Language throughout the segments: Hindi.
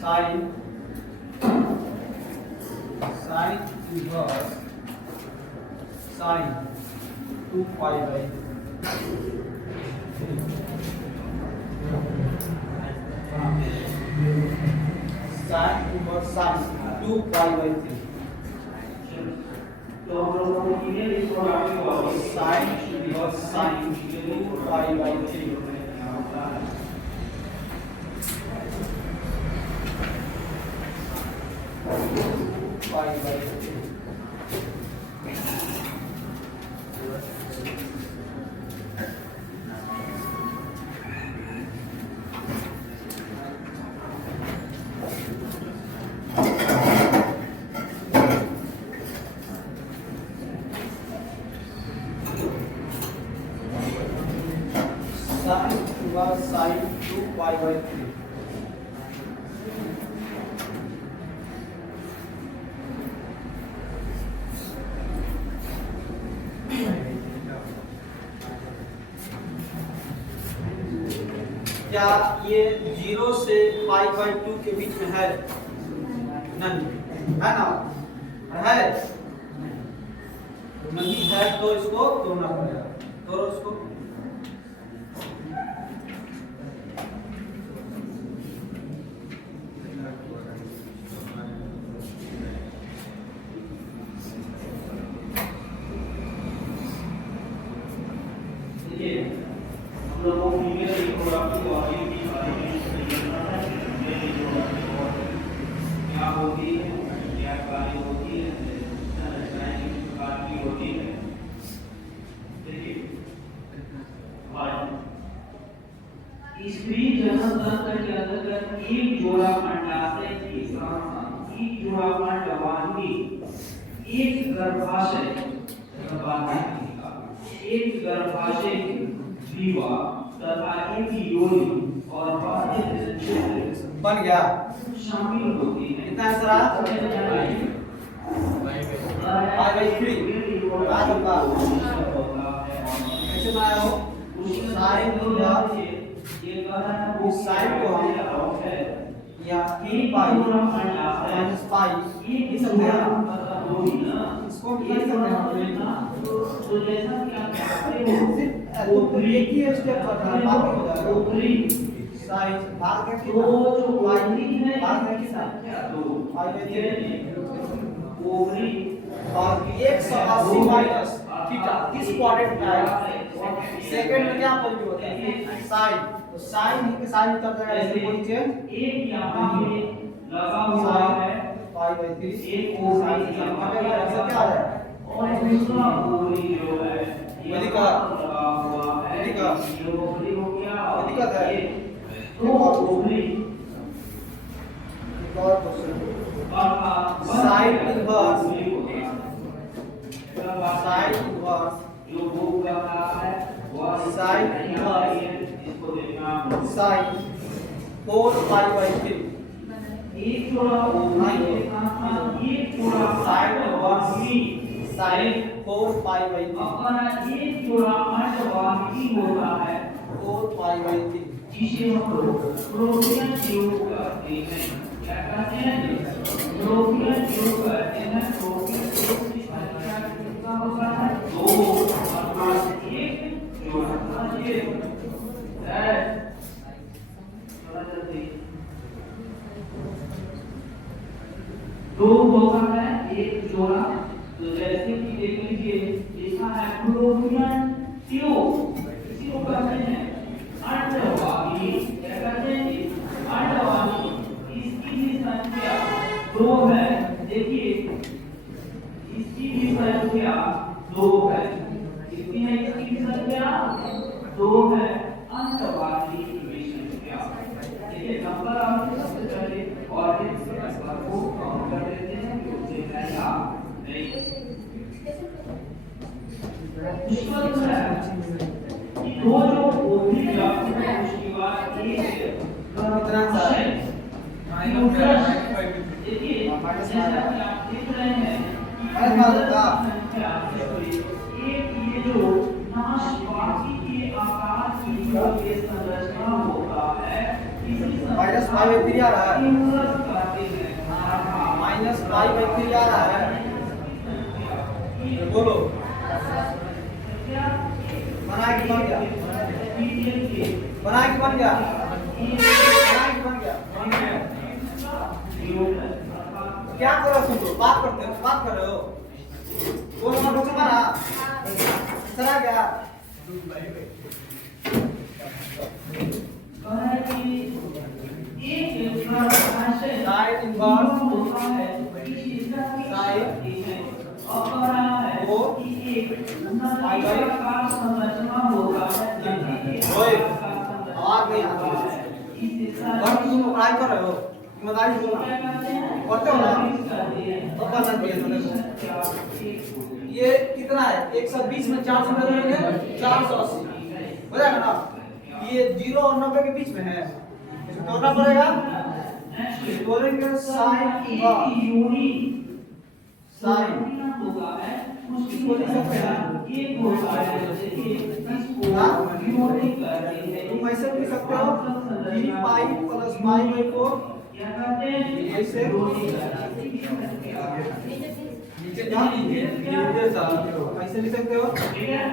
Sign inverse sign 2 pi by sine inverse sign 2 pi by 3। तो हम लोगों को क्लियर इसको आगे बढ़ो sign inverse sign 2 pi by 3 pi by 3। Sign inverse sign 2 pi by 3। क्या ये 0 से पाई बाई 2 के बीच में है? नहीं है ना? है नहीं है तो इसको तोड़ना पड़ेगा। तोड़ो इसको। हम लोगों को क्लियर इसको आपको आगे की बारे में समझना है ये जो क्या होती है क्या कार्य होती है रासायनिक कार्य होती है। देखिए स्त्री जनन तंत्र के अंतर्गत एक जोड़ा अंडाशय के साथ एक जोड़ा अंडवाहिनी एक गर्भाशय ग्रीवा तथा एक योनि और बाह्य क्षेत्र बन गया शामिल होती है। कितना आंसर आ? पाई बाई 3 आज होगा कैसे बनाया हो? साइन इनवर्स ये कह रहा है इस साइन को हम या 3 पाई माइनस पाई ये सब है इसको लिख सकते हैं। तो जैसा कि आप जानते हो तो एक ही स्टेप करना है बाकी हो जाएगा। ऊपरी साइन भाग का तो जो वाइडी है भाग का कितना? तो पाई बाई 3 ऊपरी और 180 माइनस थीटा किस क्वाड्रेंट में आएगा? सेकंड में क्या वैल्यू होता है? साइन। तो साइन के साइन उतर जाएगा इसमें कोई चेंज एक यहाँ पे लगा हुआ है पाई बाई 3 एक ओवरी साइन हटेगा ऐसा क्या आ जाएगा? और दूसरा ओवरी जो है ये वही का लगा हुआ है वही का ये ओवरी हो गया और वही का है ये दो ओवरी एक और question sign inverse sine inverse जो वो कर रहा है वह साइन इनवर्स इसको देखना साइन 4 पाई बाई 3 एक जोड़ा ओवरी के साथ एक जोड़ा sine inverse over sine 4 pi by 3 अपना एक जोड़ा अंडवाहिनी होता है 4 पाई बाई 3 जिसे हम लोग प्रोपियन ट्यूब कहते हैं। क्या कहते हैं? प्रोपियन ट्यूब कहते हैं। प्रोपियन ट्यूब की संख्या कितना होता है? 2 अर्थात एक जोड़ा ये है थोड़ा जल्दी 2 होता है एक जोड़ा। तो जैसे कि देख लीजिए लिखा है प्रोपियन ट्यूब इसी को कहते हैं अंडवाहिनी। क्या कहते हैं? अंडवाहिनी। इसकी भी संख्या 2 है। देखिए इसकी भी संख्या 2 है। कितनी है इसकी भी संख्या? 2 है। अंडवाहिनी की संख्या देखिए नंबर आपके सबसे पहले और इस नंबर को काउंट कर देते हैं कि उससे पहला नहीं उसका है कि दो जो ओवरी व्याप्त है उसके बाद एक कितना है? देखिए जैसा कि आप देख रहे हैं अरे बात का एक ये जो नाशपाती के आकार की जो ये संरचना होता है इसी -π/3 आ रहा है, -π/3 आ रहा है। बोलो बना के बन गया, बना के बन गया, बना के बन गया। क्या कर रहे हो तुम लोग? बात करते हो, बात कर रहे हो। बोलो ना बच्चों मारा चला गया। साइड इनवर्स तुम पढ़ाई कर रहे हो, ईमानदारी से बोलना, पढ़ते हो ना? तो पता नहीं ये कितना है? 120 में 4 से बदलेंगे 480 हो जाएगा ना? ये 0 और 90 के बीच में है, इसको तोड़ना पड़ेगा। तोड़ेंगे साइन साइन उसको लिख सकते हैं, तुम ऐसे लिख सकते हो 3π + π/4 ऐसे नीचे जा ऐसे लिख सकते हो, ठीक है?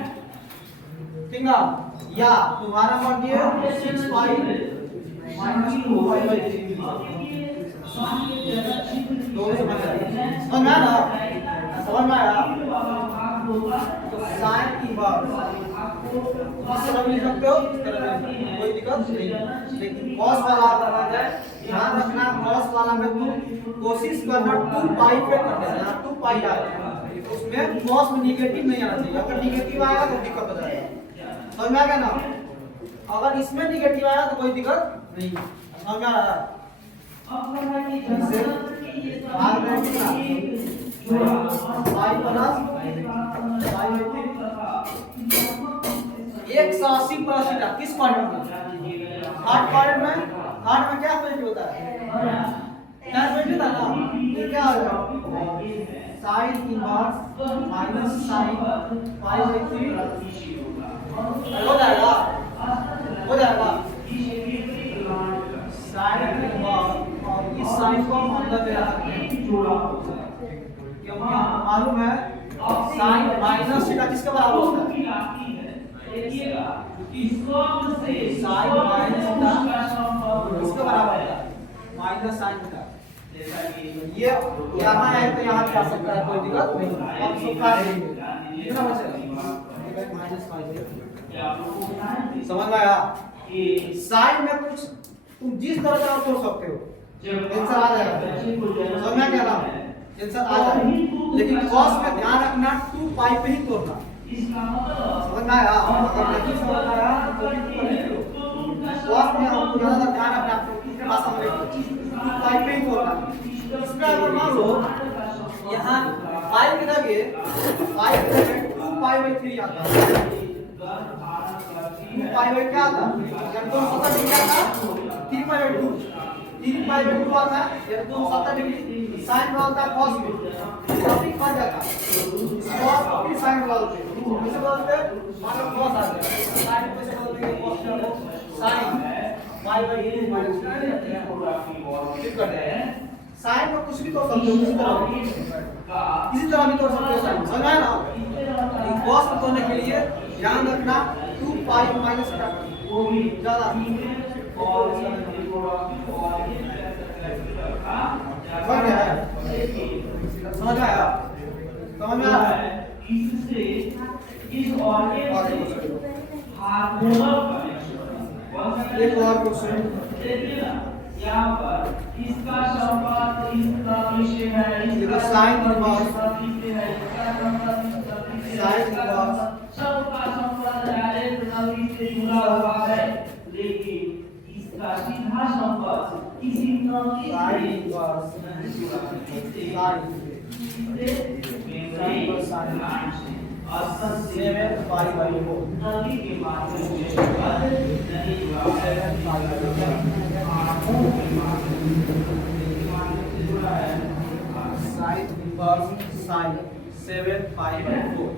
या तुम्हारा मर्जी है 6π - 2π/3 दोनों समझ में आया? समझ में आया? तो साइन इनवर्स इस तरह भी लिख सकते हो, इस तरह भी, कोई दिक्कत नहीं। लेकिन कॉस वाला अगर आ जाए, ध्यान रखना कॉस वाला में तुम कोशिश करना 2π पे कर देना, 2π आ जाए उसमें कॉस में निगेटिव नहीं आना चाहिए। अगर निगेटिव आएगा तो दिक्कत हो जाएगा, समझ में आ गया ना? अगर इसमें निगेटिव आया तो कोई दिक्कत नहीं, समझ में आ रहा है? भाग में कितना एक 180 किस क्वाड्रेंट में? थर्ड क्वाड्रेंट में। थर्ड में क्या पॉइंट होता है? क्या पॉइंट होता है ना? ये क्या होगा? साइन इनवर्स माइनस साइन π/3 हो जाएगा, हो जाएगा। साइन इनवर्स और इस साइन को हम अंदर ले आते हैं, क्योंकि हमको मालूम है साइन माइनस थीटा किसके बराबर होता है? साइन माइनस थीटा किसके बराबर होता है? Minus sine theta. ये यहाँ है तो यहाँ जा सकता है, कोई दिक्कत नहीं। अब सब काट देंगे, कितना बचेगा? -π। समझ में आया? साइन में कुछ तुम जिस तरह का तोड़ सकते हो, टेंशन आ जाएगा, समझ में क्या नाम? टेंशन आ जाएगा। लेकिन कॉस में ध्यान रखना 2π पे ही तोड़ना, समझ में आया? अगर नहीं समझ आया तो कॉस में हमको ज्यादा ध्यान रखना, दूसरे भाषा में 2π पे ही तोड़ना। इसमें अगर मान लो यहाँ 5 की जगह 2π/3 आता है, 2π क्या आता है? अगर 270 डिग्री आता 3π/2, 3π/2 आता है, ये 270 डिग्री साइन बदलता है cos में, टॉपिक बन जाता है cos फिर साइन बदलते हैं, कैसे बदलते हैं? मान लो cos आ गया, साइन कैसे बदलेंगे? cos का साइन π/2 माइनस ठीक करते हैं। साइन में कुछ भी तोड़ सकते हो, किसी तरह भी तोड़ सकते हो साइन, समझ आया ना? cos को तोड़ने के लिए ध्यान रखना 2π माइनस का ज्यादा समझ आया? समझ में आया? इससे इस ऑर्गन से हार्मोनल कनेक्शन, एक और क्वेश्चन देखिए ना यहाँ पर इसका संबंध इसका विषय है, इसका साइन इनवर्स विषय है, इसका संबंध साइन इनवर्स सबका संबंध डायरेक्ट नली से जुड़ा हुआ है, लेकिन इसका सीधा संबंध किसी नली साइन इनवर्स नली के माध्यम से नली जुड़ा है, आंखों के माध्यम से जुड़ा है। Sine inverse sine 7π/4।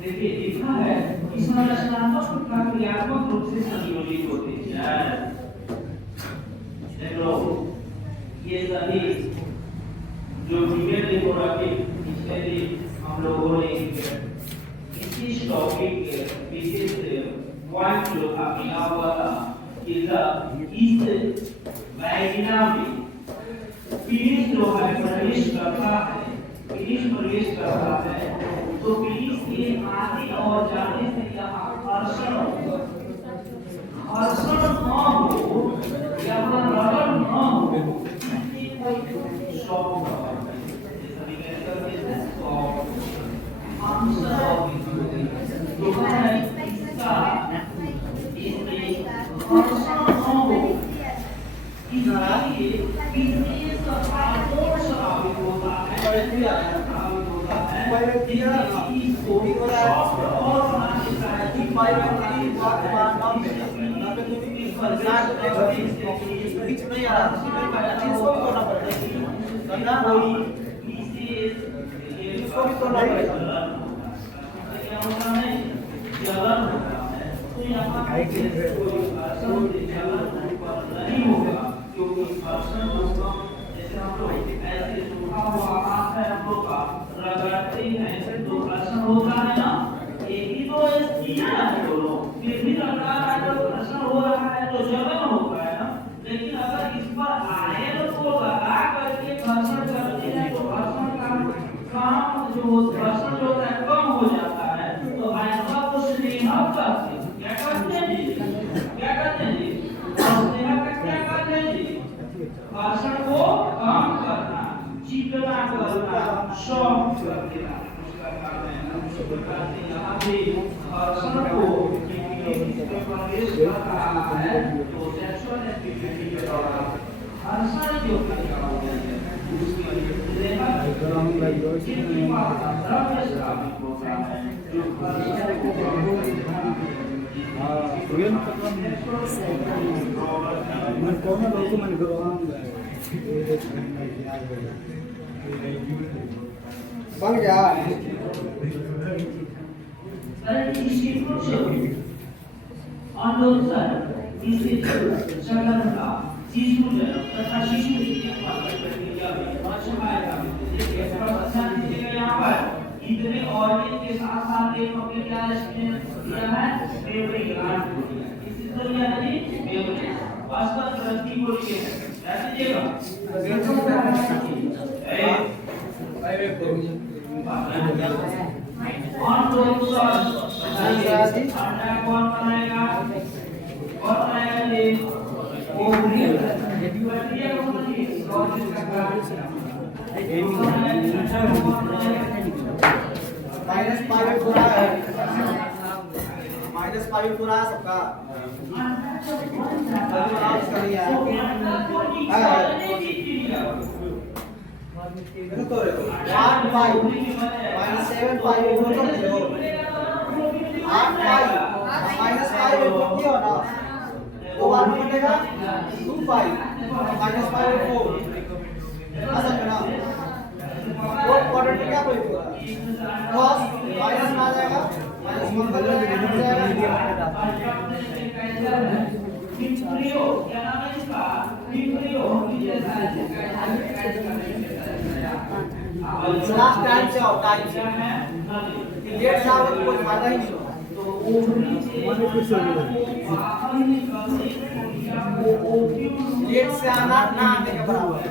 देखिए लिखा है इस संरचनात्मक प्रकार के प्रक्रियात्मक रूप से संयोजित होते हैं। देखो ये सभी जो डिबेट लिथोग्राफी पिछले दिन हम लोगों ने इसी टॉपिक विशेष पॉइंट जो था मिला हुआ था कि इस वैगिना में पीड़ित जो है प्रवेश करता है, पीड़ित प्रवेश करता है, तो पीड़ित के आने और जाने से यहाँ घर्षण न हो, यहाँ रगड़ न हो, इसलिए कोई शॉक न हो। ये सभी कैसे करते हैं? हम सब जो है इसका इसलिए घर्षण न हो, इसलिए विशेष आदर्श साबित होता है, इसको और बनाने का है कि बीच में यार इसको भी तोड़ना पड़ेगा, इसको भी तोड़ना पड़ेगा। क्या होता है? जलन होता है, तो यहाँ नहीं होगा, क्योंकि घर्षण होगा। जैसे हम लोग ऐसे सूखा हुआ हाथ है हम लोग का रगड़ते हैं तो घर्षण होता है ना, एक ही तो किया है दोनों, फिर भी रगड़ा है तो घर्षण हो रहा है, तो जलन होता है ना। लेकिन अगर इस पर आयन को लगा करके घर्षण करते हैं तो घर्षण का काम जो घर्षण जो है कम हो जाता है, तो आयन को स्नेह करते हैं। क्या करते हैं जी? क्या करते हैं जी? स्नेह का क्या करते हैं जी? घर्षण को कम करना, चिकना करना, सॉफ्ट कर देना, उसका काम है। उस प्रकार से यहाँ पे घर्षण को प्रवेश कर रहा है, तो सेक्सुअल एक्टिविटी के दौरान घर्षण जो क्रिया हो रही है उसकी द्रव्य साबित होता है, जो घर्षण को बन गया। शिशु तथा शिशु प्रक्रिया में यहाँ पर इतने ऑर्गन के साथ साथ एक हमने क्या किया है? मेमोरी ग्लैंड को दिया। किसी को दिया है जी? मेमोरी वास्तव ग्रंथि को लिए है। ध्यान दीजिएगा। कौन बनाएगा? कौन बनाएगा जी? ओवरी। प्रक्रिया को समझिए। ऑर्गन का कार्य -5 पूरा है, -5 पूरा है सबका। तो 8 5 -7 5 8 5 -5 हो ना, तो 1 बनेगा 2 5 -5 4 ऐसा करना। वो क्वाड्रेटिक क्या बोलेगा? cos माइनस में आ जाएगा, माइनस 1 बन जाएगा। विप्रियो क्या नाम है इसका? विप्रियो लास्ट टाइम से आओ, टाइम से है लेट जाओ तो कोई फायदा ही नहीं होगा। तो ओवरी से बाहर निकलने को ओव्यूल लेट से आना ना आने के बराबर है।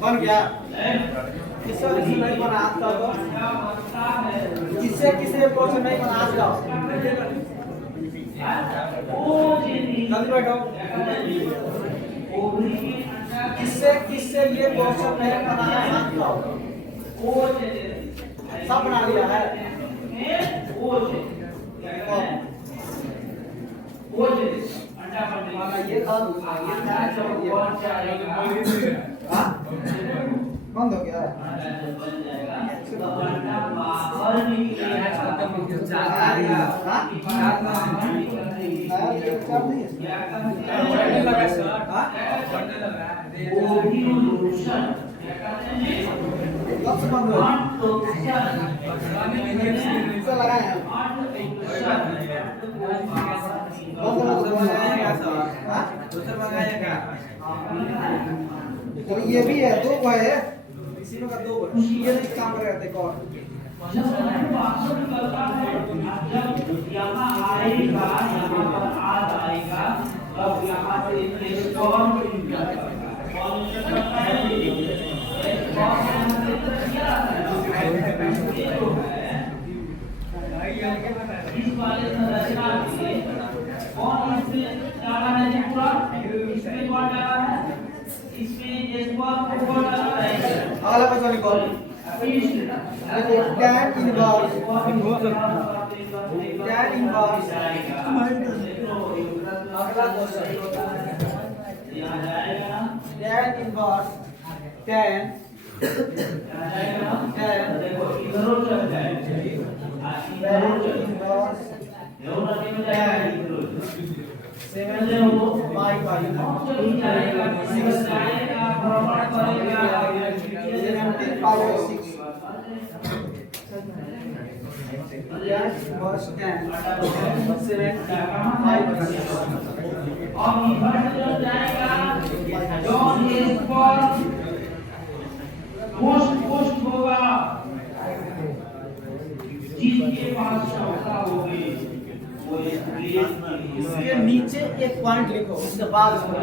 बन गया। किससे नहीं बना आज का? किससे क्वेश्चन नहीं बना आज का? जल्दी बैठो। किससे ये क्वेश्चन नहीं बना आज का? सब बना लिया है। ये था बंद हो गया। ओव्यूलेशन कब से बंद हुआ? 8 इसका लगाया है। तो ये भी है, दो को है, इसी में का दो है, ये नहीं काम करेगा देखो और जब भाषण करता है, जब यहाँ आएगा, यहाँ पर आ जाएगा, तब यहाँ से रेस्पॉन्ड करता है। और करता है रेस्पॉन्ड हमने किया है। ये जो है इस वाले संरचना के कौन इसमें डाला है जी पूरा? इसमें कौन डाला है? इसमें रेस्पॉन्ड को कौन डाला है? अगला क्वेश्चन लिखो। tan inverse अगला क्वेश्चन यहाँ जाएगा tan inverse tan देखो इधर चल जाएगा tan inverse सेवन हो पाई पाई जिसके पास क्षमता होगी वो इसके नीचे एक पॉइंट लिखो, उसके बाद थोड़ा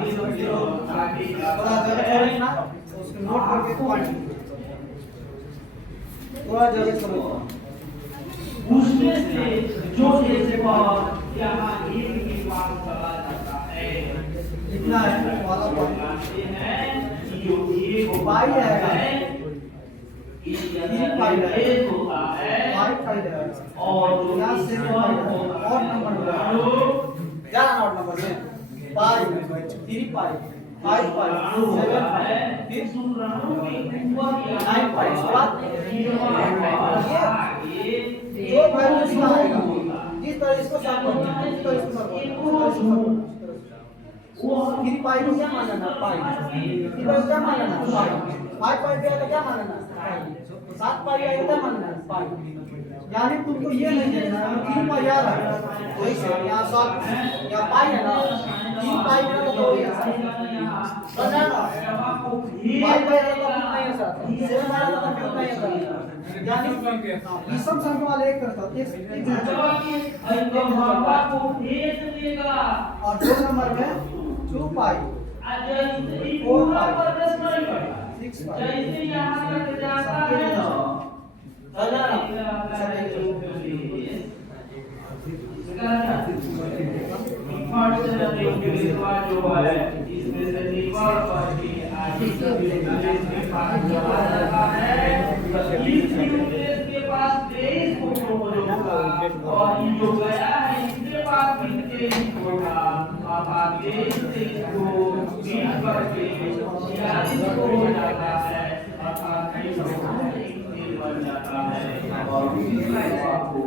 जगह छोड़िए ना, उसको नोट करके पॉइंट थोड़ा जगह छोड़ो। उसमें से जो रेस्पॉन्ड यहाँ एक के पास चला जाता है कितना है वाला पॉइंट है जो एक पाई है ये पाई होता है पाई पाई है और यहाँ से पाई और नंबर क्या नोट नंबर में पाई 3 पाई 5 पाई 7 पाई फिर 9 पाई इसके बाद जो वैल्यू इसमें आएगा जिस तरह इसको सॉल्व करना है जिस तरह इसको सॉल्व करना है वो 3 पाई को क्या मानना है पाई 3 पाई क्या मानना है पाई 5 पाई पे आएगा क्या मानना है 7 पाई आएगा क्या मानना है पाई। यानी तुमको ये नहीं देखना है 3 पाई आ रहा है तो इसे यहाँ सॉल्व या पाई है ना 3 पाई में तो हो गया समझा ना पाई पाई का तो नहीं है सर 7 वाला तो कंप्यूटर नहीं है सर यानी विषम संख्या वाले एक करता एक और 2 नंबर में 2 पाई 4 पाई 6 पाई जैसे यहाँ तक जाता है ना इसके पास 23 और जो गया है इसके पास भी 23 होगा। अब आगे 23 को 20 करके 46 को हो जाता है अर्थात 20 बन जाता है और आपको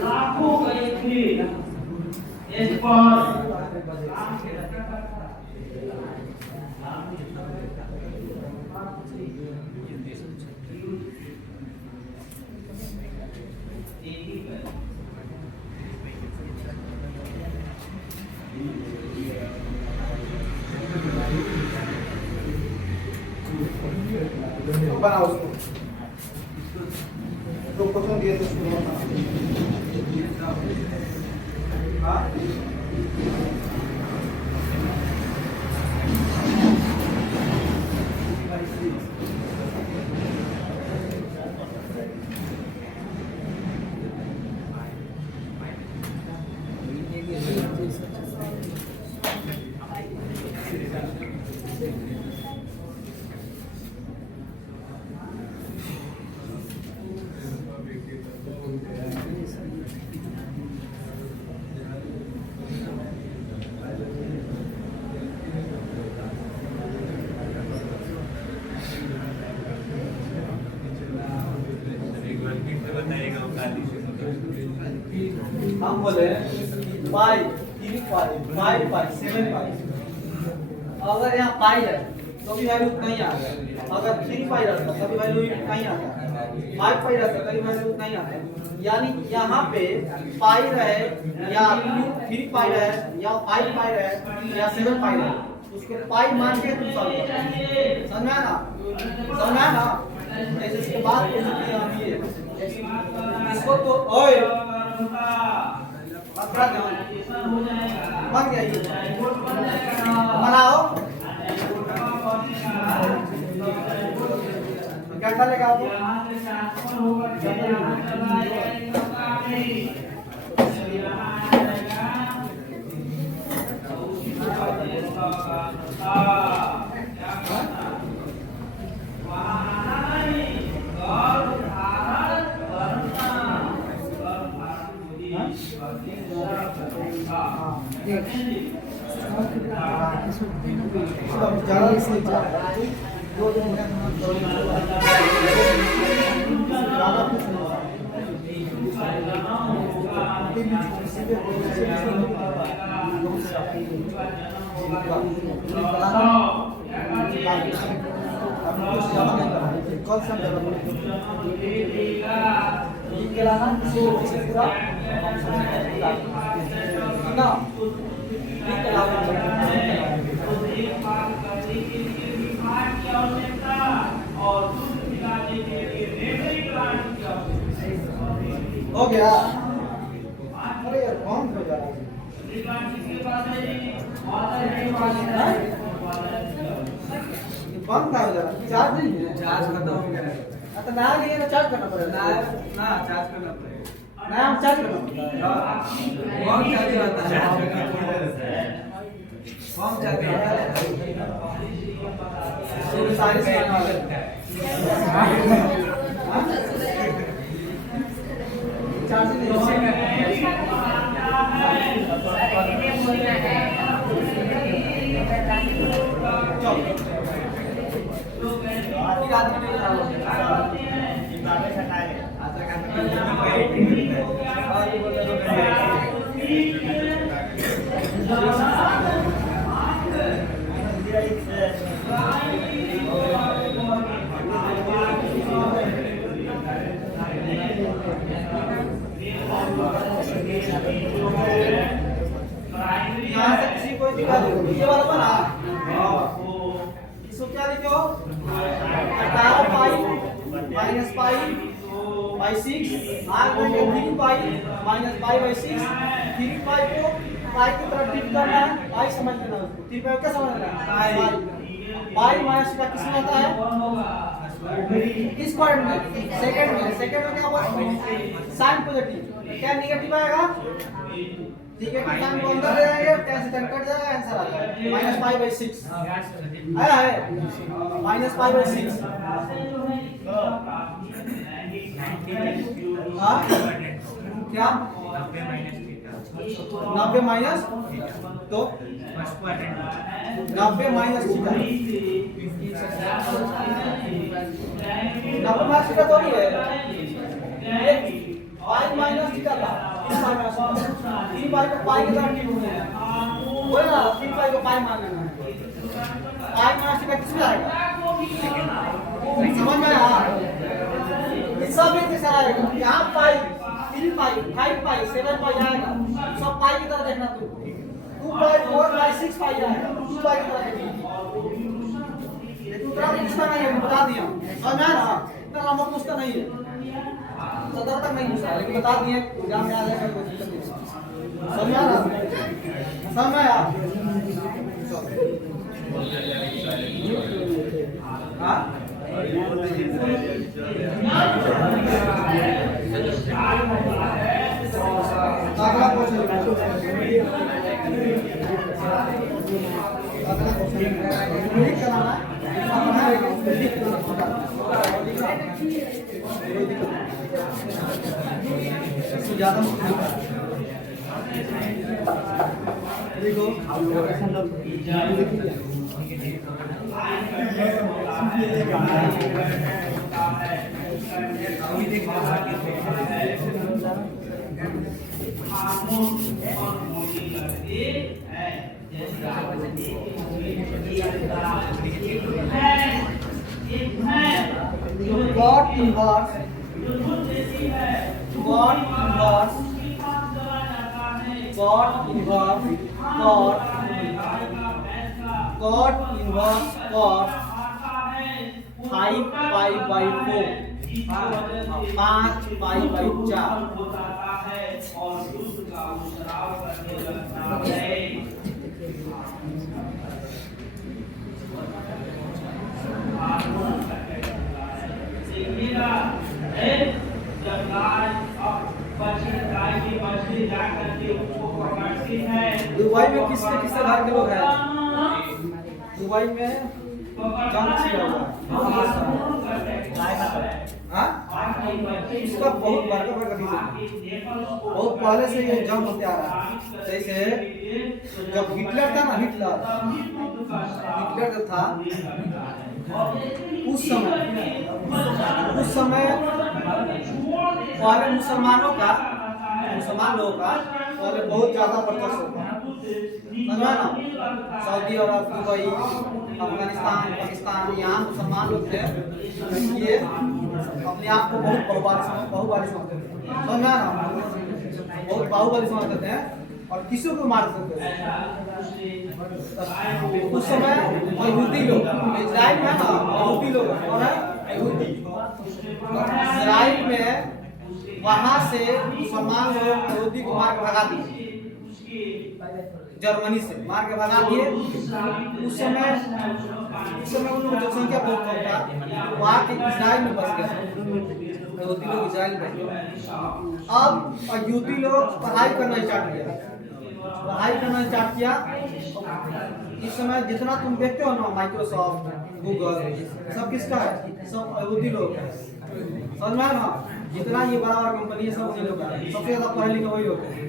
लाखों गए थे इस पर बनाओ उसको तो क्वेश्चन दिए तो उसको बनाओ हाँ हम बोले पाई 3 पाई 5 पाई 7 पाई। अगर यहाँ पाई है तो भी वैल्यू उतना ही आता है। अगर 3 पाई रहता तभी वैल्यू उतना ही आता है। 5 पाई रहता तभी वैल्यू उतना ही आता है। यानी यहाँ पे पाई रहे या 3 पाई रहे या 5 पाई रहे या 7 पाई रहे, उसके पाई मान के तुम सॉल्व करो। समझ आया ना? जैसे इसके बाद ये इसको तो ओए बन गया ये बनाओ क्या चलेगा आपको? हो गया। अरे यार कौन हो जा रहा है? बंद हो जा रहा है। चार्ज नहीं है। चार्ज खत्म हो गया है। तो नया लिए ना चार्ज करना पड़ेगा। ना चार्ज करना पड़ेगा। नया हम चार्ज करना पड़ेगा। कौन चार्ज करता है? कौन चार्ज करता है? ये सारी सामान है। चार्ज नहीं यहाँ से किसी को दिक्कत हो ये वाला बना इसको क्या लिखो 18 पाई माइनस पाई बाई 6 आगे 3 पाई माइनस पाई बाई 6 3 पाई को पाई की तरफ टिप करना है पाई समझ लेना उसको 3 पाई क्या समझ लेना पाई माइनस का किसमें आता है किस पॉइंट में सेकंड में क्या हुआ साइन पॉजिटिव क्या नेगेटिव आएगा ठीक है किसान को अंदर ले जाएंगे 10 से 10 कट जाएगा आंसर आ जाएगा -5/6 आया है -5/6 हां क्या 90 माइनस तो 90 माइनस थीटा 90 माइनस थीटा तो नहीं है पाई माइनस थीटा था 3 पाई को पाई के साथ टिप है बोले ना 3 पाई को पाई मान लेना पाई माइनस थीटा किसमें आएगा समझ में आया इस सब में कैसा आएगा यहाँ पाई 3 पाई 5 पाई 7 पाई आएगा सब पाई की तरह देखना तू 2 पाई 4 पाई 6 पाई आएगा 2 पाई की तरह देखना तू तरह पूछता नहीं है बता दिया समझ आया ना इतना लंबा पूछता नहीं है सदर तक नहीं पूछा लेकिन बता दिए एग्जाम में आ जाएगा कोई दिक्कत नहीं समझ आया ना समझ आया हां अगला क्वेश्चन लिख करना ज्यादा देखो got inverse cot 5 pi by 4 5 pi by 4 और दूध का स्राव करने लगता है। देखिएगा जब गाय गाय के बछड़े जा करके उसको पकड़ती है। दुबई में किसके किसके घर के लोग हैं? दुबई में जंग छिड़ा हुआ है। हाँ? इसका बहुत बड़का बड़का रीजन बहुत पहले से ये जंग होते आ रहा है। जैसे जब हिटलर था ना, हिटलर जब था उस समय पहले मुसलमान लोगों का पहले बहुत ज्यादा वर्चस्व था, समझा ना? सऊदी अरब, दुबई, अफगानिस्तान, पाकिस्तान, यहाँ मुसलमान लोग थे, ये अपने आप को बहुत बाहुबली समझते थे, समझा ना? बहुत बाहुबली समझते थे और किसी को मार सकते थे। उस समय यहूदी लोग इजराइल में ना, यहूदी लोग कौन है? यहूदी इजराइल में वहां से मुसलमान लोग यहूदी को मार के भगा दिए, जर्मनी से मार के भगा दिए। उस समय उन लोगों की जनसंख्या बहुत कम था, वहाँ के इजराइल में बस गए, यहूदी लोग इजराइल में। अब यहूदी लोग पढ़ाई करना स्टार्ट किया। इस समय जितना तुम देखते हो ना, माइक्रोसॉफ्ट, गूगल, सब किसका है? सब यहूदी लोग है, समझ में ना? जितना ये बड़ा बड़ा कंपनी है सब उन्हीं लोग का, सबसे ज्यादा पढ़े लिखे वही होते हैं।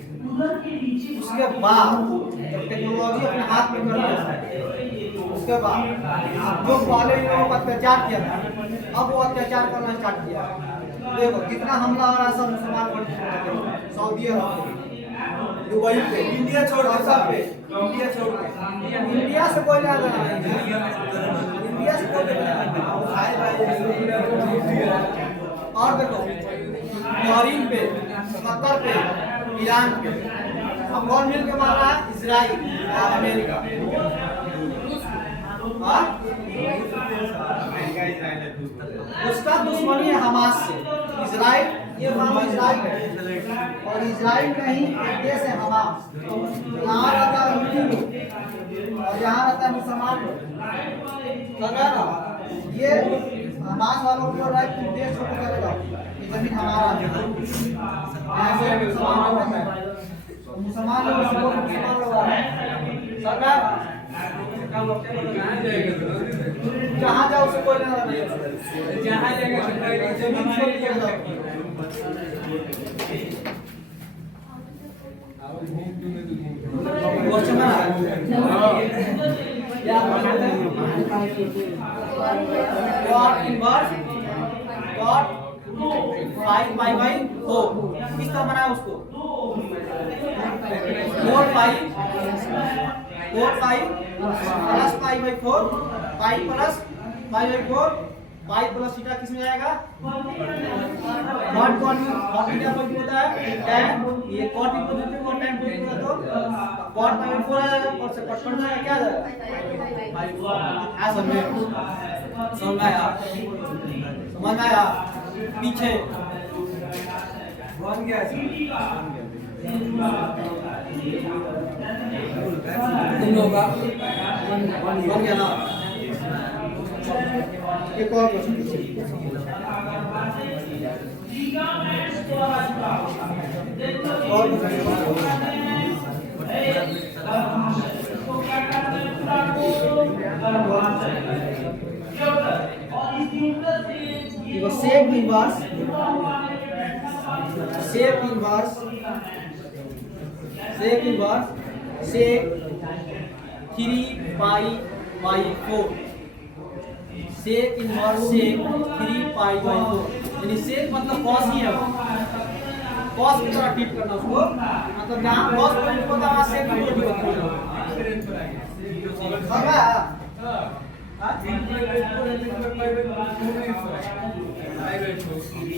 उसके बाद जब टेक्नोलॉजी अपने हाथ में कर लिया, उसके बाद जो पहले इन लोगों को अत्याचार किया था, अब वो अत्याचार करना स्टार्ट किया। देखो कितना हमला हो रहा है सब मुसलमान पर, सऊदी अरब, दुबई पे, इंडिया छोड़ के, इंडिया से कोई लेना नहीं, इंडिया से कोई और देखो बहरीन पे, कतर पे, ईरान पे, अब कौन मिल के मार रहा है? इजराइल और अमेरिका। उसका दुश्मनी है हमास से। इजराइल, ये नाम इजराइल है और इजराइल में ही एक देश है हमास। यहाँ रहता है हिंदू लोग और यहाँ रहता है मुसलमान लोग, समझा ना? ये हमास वालों को राइट तुम देश छोड़ करेगा, ये जमीन हमारा है, ऐसे मुसलमान लोग हैं, मुसलमान लोग से लोग मुसलमान लोग हैं, सरकार जहाँ जाओ उसे कोई लेना नहीं, जहाँ जाएगा जमीन छोड़ के जाओ। cot inverse cot 5 pi by 4 किस तरह बनाया उसको? 4 pi plus pi by 4, pi plus pi by 4, pi plus theta किस में जाएगा? cot थीटा पर होता है tan, ये cot की पॉजिटिव और tan पॉजिटिव है तो cot पाई बाई 4 आ जाएगा और से कट कर जाएगा, क्या आ जाएगा? ऐसा में समझ में आया? पीछे बन गया बन गया ना? एक और sec inverse 3 pi by 4, sec inverse sec 3 pi by 4, यानी sec मतलब cos ही है, कॉस की तरह ट्रीट करना उसको, मतलब जहाँ कॉस पॉइंट होता है वहाँ सेक की वैल्यू होती है। समझ में आया? हाँ?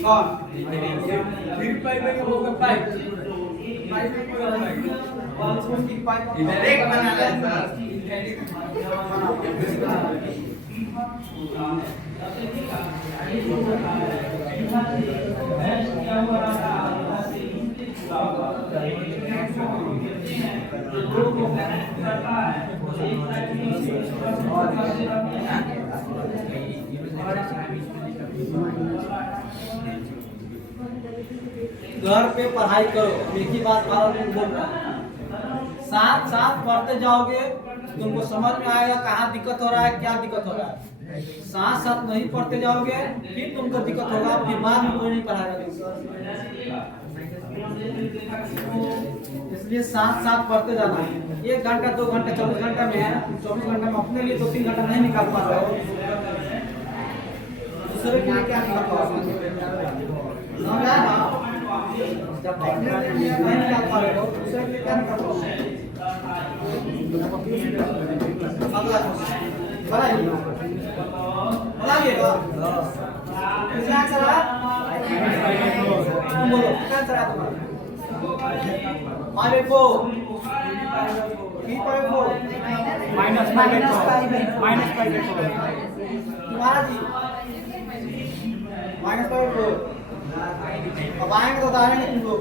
कौन? डायरेक्ट बना है घर पे पढ़ाई करो, एक ही बात बोल रहा है। साथ साथ पढ़ते जाओगे तुमको समझ में आएगा कहाँ दिक्कत हो रहा है, क्या दिक्कत हो रहा है। साथ साथ नहीं पढ़ते जाओगे फिर तुमको दिक्कत होगा, फिर बाद में कोई नहीं पढ़ाएगा। इसलिए साथ साथ पढ़ते जाना। 1 घंटा 2 घंटा 24 घंटा में है, 24 घंटा में अपने लिए 2-3 घंटा नहीं निकाल पा रहे हो, दूसरे के लिए क्या निकाल पाओगे? समझा ना? जब अपने लिए नहीं निकाल पा रहे हो दूसरे के लिए क्या निकाल पाओगे? अगला बनाइएगा। क्या चला? तुम बोलो क्या चला तुम्हारा? 5/4 3/4 -5/4 तुम्हारा जी -5/4। अब आएंगे तो बताएंगे तुम लोग।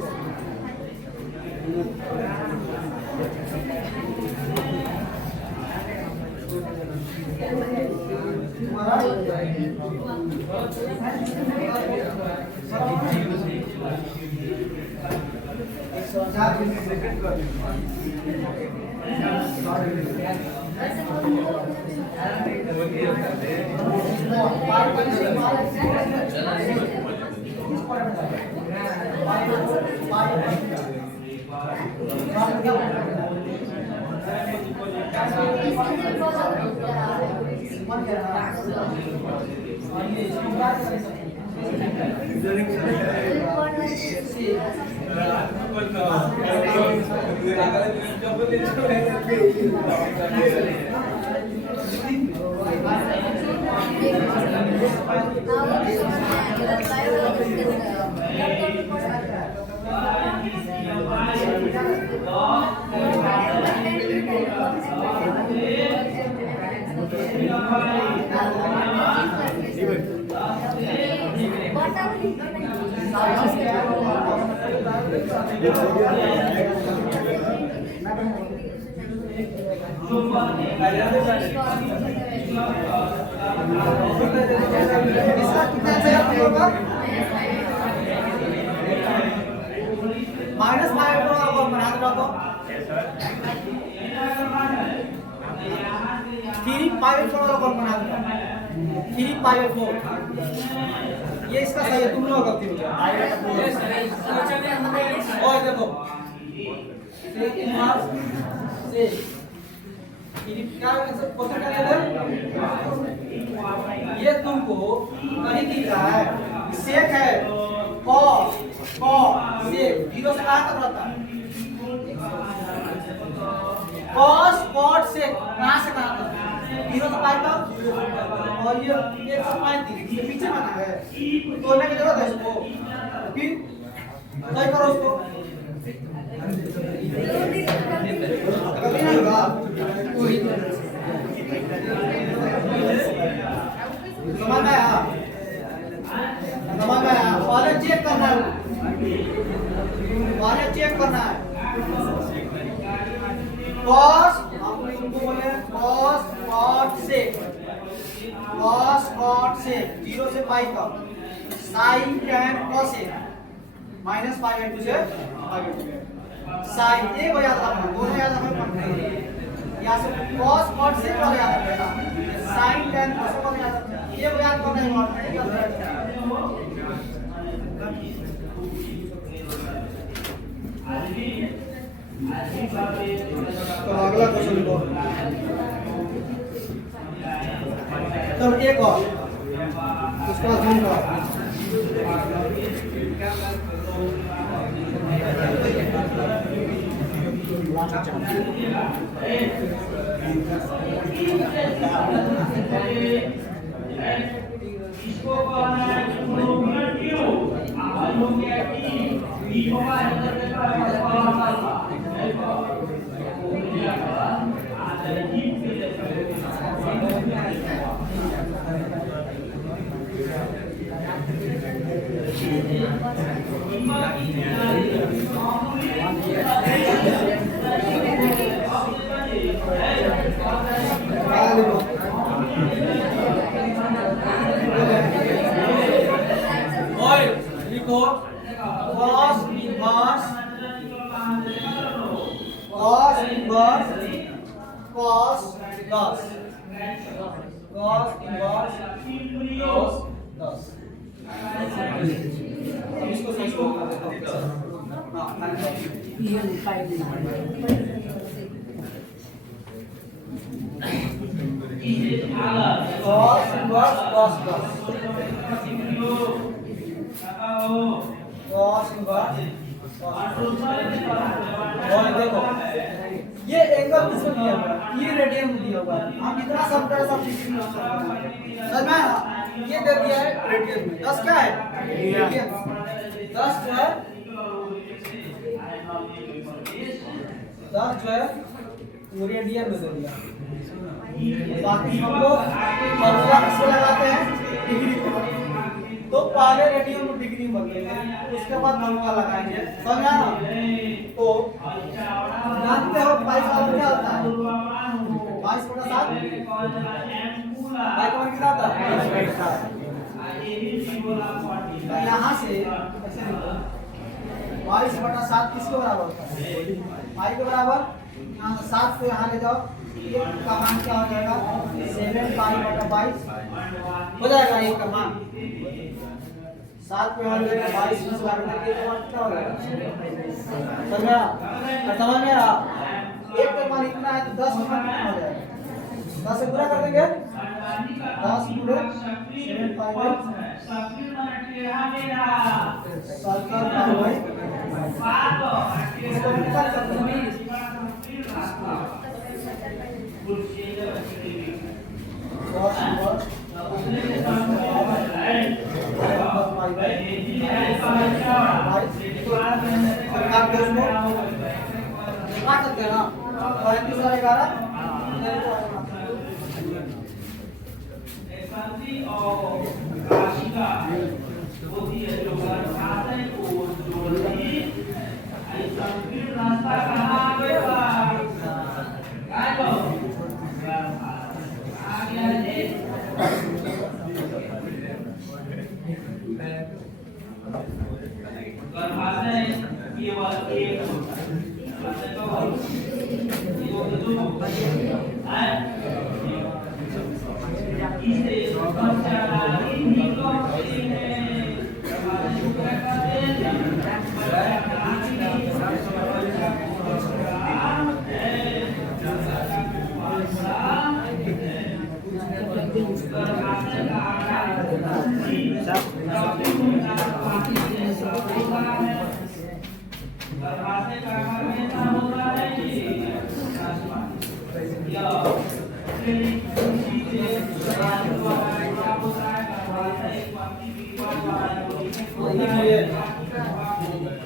इसका कितना चाहिए होगा? -5 और बना दो तो 3/4 और बना दो 3/4। ये इसका सही है, तुम लोग गलती हो गया। और देखो ये तुमको कहीं दिख रहा है सेक है, कॉस सेक 0 से कहाँ तक रहता है? कॉस कॉट सेक कहाँ से कहाँ तक? 0 से पाई तक। और ये 135 ये पीछे बना है, तोड़ने की जरूरत है इसको। फिर सही करो उसको, कभी नहीं होगा। समझ में आया? पहले चेक करना है, कॉस हम इनको बोले कॉस कॉट सेक 0 से पाई तक, साइन टैन कोसेक -5/2 से साइन एक याद रखना, दोनों याद रखना पड़ते हैं। यहाँ से cos cot से वाला याद रखना, sin tan cos वाला याद रखना, ये याद करना है ऑटोमेटिक याद रखना। तो अगला क्वेश्चन लो, तो एक और उसके बाद इसको कहना है क्लोरोफिल ट्यूब और हो गया टी टी होगा अंदर में ये एंगल किसको दिया हुआ है? ये रेडियन दिया हुआ है। हम इतना सब कर सब डिग्री यूज करते हैं। समझ में आया? ये दे दिया है रेडियन में। 10 क्या है? रेडियन। 10 जो है 10 जो है वो रेडियन में दे दिया। बाकी हम लोग फॉर्मूला किसको लगाते हैं? डिग्री को। तो पहले रेडियन को डिग्री में बदलेंगे, उसके बाद फॉर्मूला लगाएंगे। समझ आया? तो जानते हो पाई का मान क्या होता है? 22/7 पाई का मान कितना होता है? 22/7। तो यहाँ से ऐसे लिखो 22/7 किसके बराबर होता है? पाई के बराबर। यहाँ 7 को यहाँ ले जाओ, ये का मान क्या हो जाएगा? 7 पाई/22 हो जाएगा ये का मान। 7 पे हम लेकर 22 में से भाग देंगे तो कितना हो जाएगा? समझ में आ? एक का मान इतना है तो 10 का मान कितना हो जाएगा? 10 से पूरा कर देंगे। 10 गुणे 7 पाई इसको निकाल सकते हैं।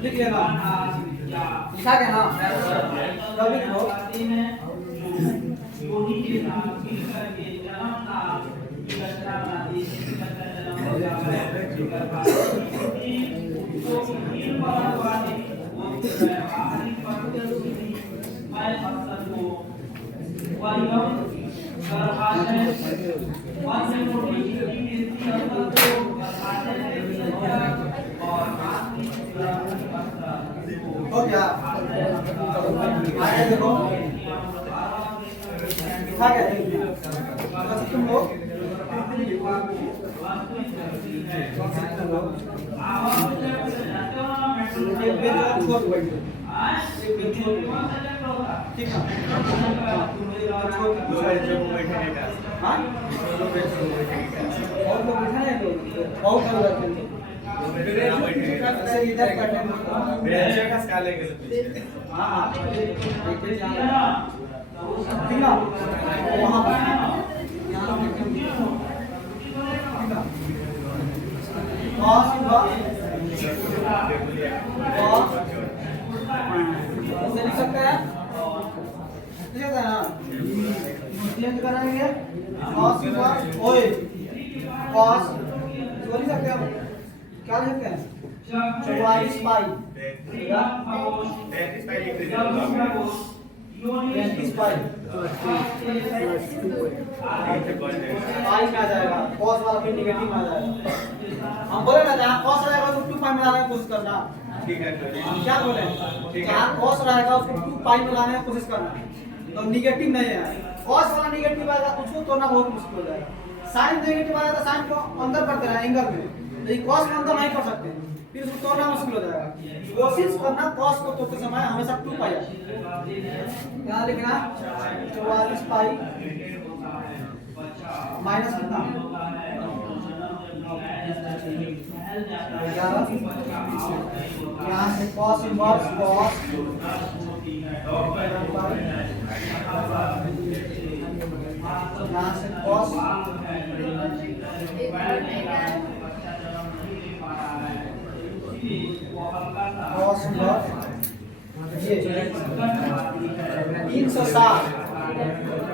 लिख लेना, लिखा क्या ना? कभी लिखो। हो गया? आगे देखो, लिखा क्या है? तुम लोग ठीक है। बहुत लोग बैठा है, बहुत लोग ऐसे इधर करने में हाँ ठीक है वहाँ पर यहाँ ऐसे लिख सकते हैं चेंज कराएंगे cos ओए cos लिख सकते हैं क्या लिख सकते हैं 44 पाई 35 पाई पाई में आ जाएगा cos वाला फिर निगेटिव में आ जाएगा हम बोले ना जहाँ cos रहेगा उसको 2 पाई में लाने की कोशिश करना ठीक है हम क्या बोले जहाँ cos रहेगा उसको 2 पाई में लाने की कोशिश करना तो निगेटिव नहीं है cos वाला निगेटिव आएगा उसको तोड़ना बहुत मुश्किल हो जाएगा sin नेगेटिव आएगा तो sin को अंदर कर देना एंगल में लेकिन cos में अंदर नहीं कर सकते फिर उसको तोड़ना मुश्किल हो जाएगा कोशिश करना cos को तोड़ते समय हमेशा 2 पाई यहाँ लिखना 44 पाई माइनस कितना 11 यहाँ से cos इनवर्स cos यहाँ से cos cos इनवर्स ये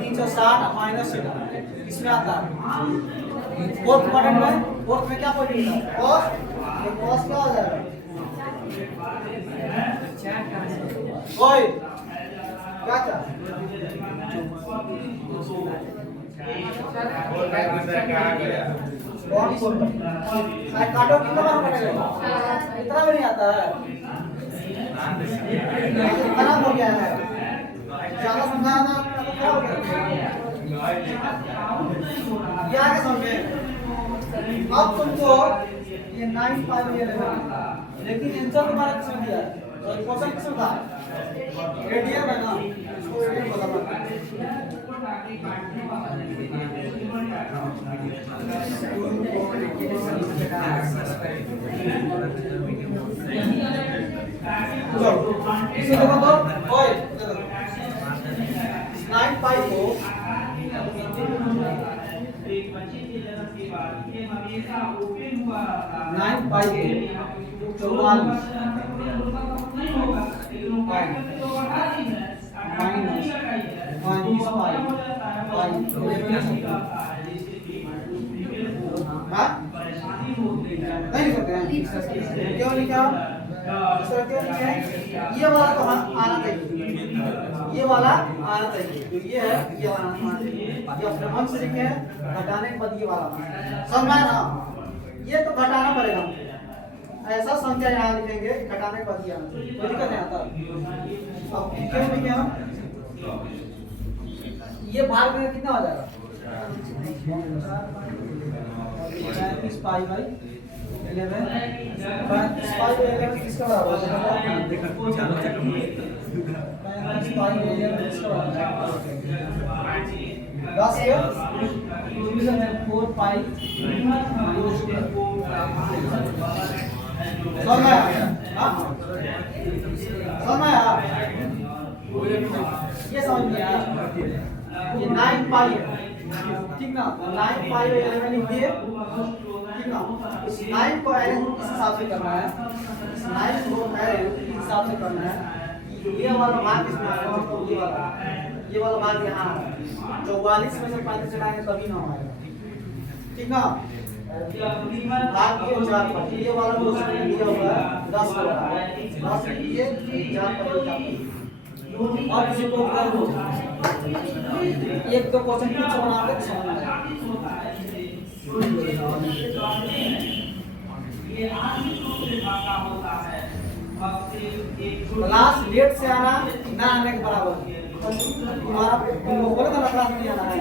360 माइनस इसमें आता है फोर्थ क्वाड्रेंट में फोर्थ में क्या पॉइंट है cos ये cos क्या हो जाएगा ओए क्या क्या काटो कितना बार कटेगा इतना भी नहीं आता है खराब हो गया है ज्यादा समझाना खराब हो गया ये आगे समझे अब तुमको ये 9 पाई में लेना लेकिन आंसर तुम्हारा किसने दिया है और क्वेश्चन किसने था एडीएम है ना इसको एडीएम बताना इसे देखो तो ओए 9 पाई को 9 पाई को 44 क्यों लिखा ये वाला तो आना चाहिए ये वाला आना चाहिए तो ये है ये वाला आना चाहिए ये अपने मन से लिखे घटाने के बाद ये वाला समझा ना ये तो घटाना पड़ेगा ऐसा संख्या यहाँ लिखेंगे घटाने के बाद ये आना चाहिए कोई दिक्कत नहीं आता अब क्यों लिखे हम ये भाग में कितना हो जाएगा 35 पाई बाई 11 35 पाई बाई 11 किसका बराबर है 35 पाई बाई 11 किसका बराबर है 10 के डिवीजन है 4 पाई समझ में आया हां समझ में आया ये समझ में आया ये 9 पाई है ठीक ना 9 पाई बाई 11 लिख दिए ठीक ना इस 9 को एरो इस हिसाब से करना है इस 9 को एरो इस हिसाब से करना है ये वाला भाग इसमें आएगा तो ये वाला भाग यहाँ 44 में से 35 चलाएंगे तभी ना आएगा ठीक ना भाग ये 4 पर ये वाला जो उसने दिया हुआ है 10 का 10 ये 4 पर और किसी को कर दो एक दो क्वेश्चन कुछ बना के समझ ये आंशिक रूप से भागा होता है क्लास लेट से आना ना आने के बराबर तुम्हारा तुमको बोला था क्लास नहीं आना है